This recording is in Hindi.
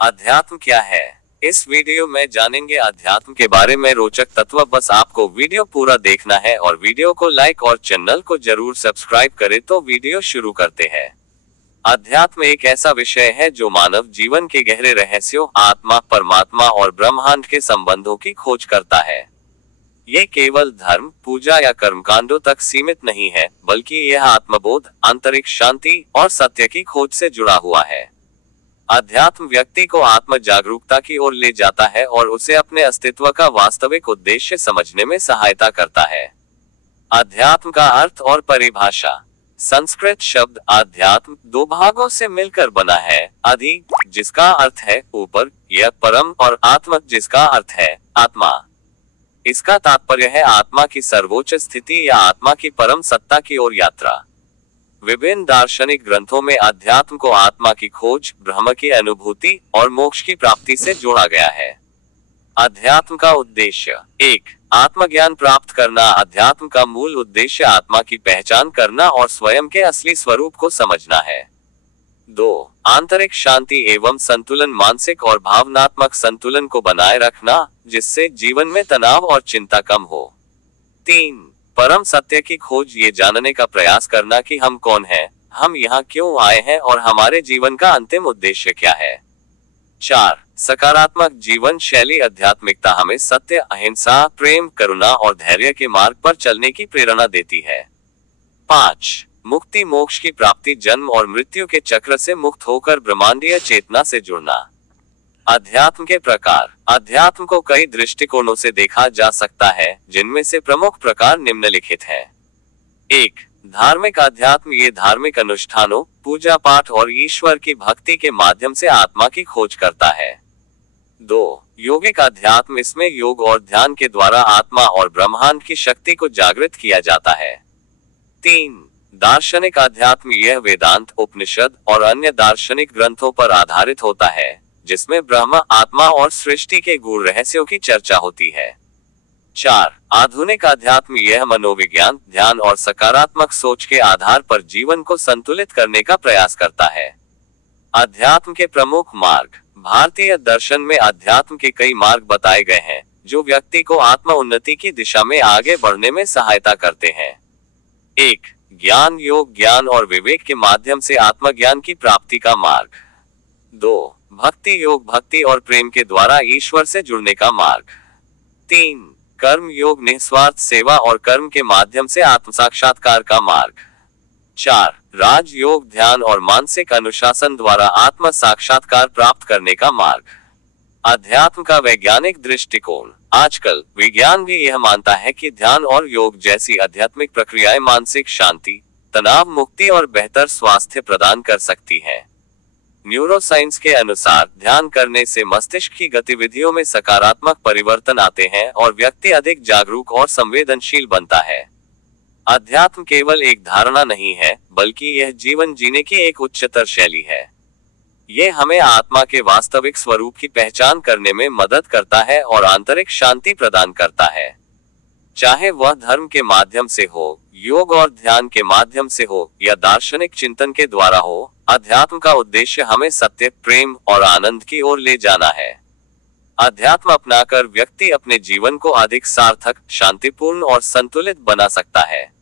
अध्यात्म क्या है? इस वीडियो में जानेंगे अध्यात्म के बारे में रोचक तत्व। बस आपको वीडियो पूरा देखना है और वीडियो को लाइक और चैनल को जरूर सब्सक्राइब करें। तो वीडियो शुरू करते हैं। अध्यात्म एक ऐसा विषय है जो मानव जीवन के गहरे रहस्यों, आत्मा, परमात्मा और ब्रह्मांड के संबंधों की खोज करता है। ये केवल धर्म, पूजा या कर्मकांडों तक सीमित नहीं है, बल्कि यह आत्मबोध, आंतरिक शांति और सत्य की खोज से जुड़ा हुआ है। अध्यात्म व्यक्ति को आत्म जागरूकता की ओर ले जाता है और उसे अपने अस्तित्व का वास्तविक उद्देश्य समझने में सहायता करता है। अध्यात्म का अर्थ और परिभाषा। संस्कृत शब्द अध्यात्म दो भागों से मिलकर बना है। अधि, जिसका अर्थ है ऊपर, यह परम, और आत्म, जिसका अर्थ है आत्मा। इसका तात्पर्य है आत्मा की सर्वोच्च स्थिति या आत्मा की परम सत्ता की ओर यात्रा। विभिन्न दार्शनिक ग्रंथों में अध्यात्म को आत्मा की खोज, ब्रह्म की अनुभूति और मोक्ष की प्राप्ति से जोड़ा गया है। अध्यात्म का उद्देश्य। 1. आत्मज्ञान प्राप्त करना। अध्यात्म का मूल उद्देश्य आत्मा की पहचान करना और स्वयं के असली स्वरूप को समझना है। 2. आंतरिक शांति एवं संतुलन। मानसिक और भावनात्मक संतुलन को बनाए रखना, जिससे जीवन में तनाव और चिंता कम हो। 3. परम सत्य की खोज। ये जानने का प्रयास करना कि हम कौन हैं, हम यहाँ क्यों आए हैं और हमारे जीवन का अंतिम उद्देश्य क्या है। 4. सकारात्मक जीवन शैली। आध्यात्मिकता हमें सत्य, अहिंसा, प्रेम, करुणा और धैर्य के मार्ग पर चलने की प्रेरणा देती है। 5. मुक्ति मोक्ष की प्राप्ति। जन्म और मृत्यु के चक्र से मुक्त होकर ब्रह्मांडीय चेतना से जुड़ना। अध्यात्म के प्रकार। अध्यात्म को कई दृष्टिकोणों से देखा जा सकता है, जिनमें से प्रमुख प्रकार निम्नलिखित हैं। 1. धार्मिक अध्यात्म। ये धार्मिक अनुष्ठानों, पूजा पाठ और ईश्वर की भक्ति के माध्यम से आत्मा की खोज करता है। 2. योगिक अध्यात्म। इसमें योग और ध्यान के द्वारा आत्मा और ब्रह्मांड की शक्ति को जागृत किया जाता है। 3. दार्शनिक अध्यात्म। यह वेदांत, उपनिषद और अन्य दार्शनिक ग्रंथों पर आधारित होता है, जिसमें ब्रह्म, आत्मा और सृष्टि के गूढ़ रहस्यों की चर्चा होती है। 4. आधुनिक अध्यात्म। यह मनोविज्ञान, ध्यान और सकारात्मक सोच के आधार पर जीवन को संतुलित करने का प्रयास करता है। अध्यात्म के प्रमुख मार्ग। भारतीय दर्शन में अध्यात्म के कई मार्ग बताए गए हैं, जो व्यक्ति को आत्म उन्नति की दिशा में आगे बढ़ने में सहायता करते हैं। 1. ज्ञान योग। ज्ञान और विवेक के माध्यम से आत्मज्ञान की प्राप्ति का मार्ग। 2. भक्ति योग। भक्ति और प्रेम के द्वारा ईश्वर से जुड़ने का मार्ग। 3. कर्म योग। निस्वार्थ सेवा और कर्म के माध्यम से आत्म साक्षात्कार का मार्ग। 4. राज योग। ध्यान और मानसिक अनुशासन द्वारा आत्म साक्षात्कार प्राप्त करने का मार्ग। अध्यात्म का वैज्ञानिक दृष्टिकोण। आजकल विज्ञान भी यह मानता है कि ध्यान और योग जैसी आध्यात्मिक प्रक्रियाएं मानसिक शांति, तनाव मुक्ति और बेहतर स्वास्थ्य प्रदान कर सकती हैं। न्यूरोसाइंस के अनुसार ध्यान करने से मस्तिष्क की गतिविधियों में सकारात्मक परिवर्तन आते हैं और व्यक्ति अधिक जागरूक और संवेदनशील बनता है। अध्यात्म केवल एक धारणा नहीं है, बल्कि यह जीवन जीने की एक उच्चतर शैली है। ये हमें आत्मा के वास्तविक स्वरूप की पहचान करने में मदद करता है और आंतरिक शांति प्रदान करता है। चाहे वह धर्म के माध्यम से हो, योग और ध्यान के माध्यम से हो, या दार्शनिक चिंतन के द्वारा हो, अध्यात्म का उद्देश्य हमें सत्य, प्रेम और आनंद की ओर ले जाना है। अध्यात्म अपनाकर व्यक्ति अपने जीवन को अधिक सार्थक, शांतिपूर्ण और संतुलित बना सकता है।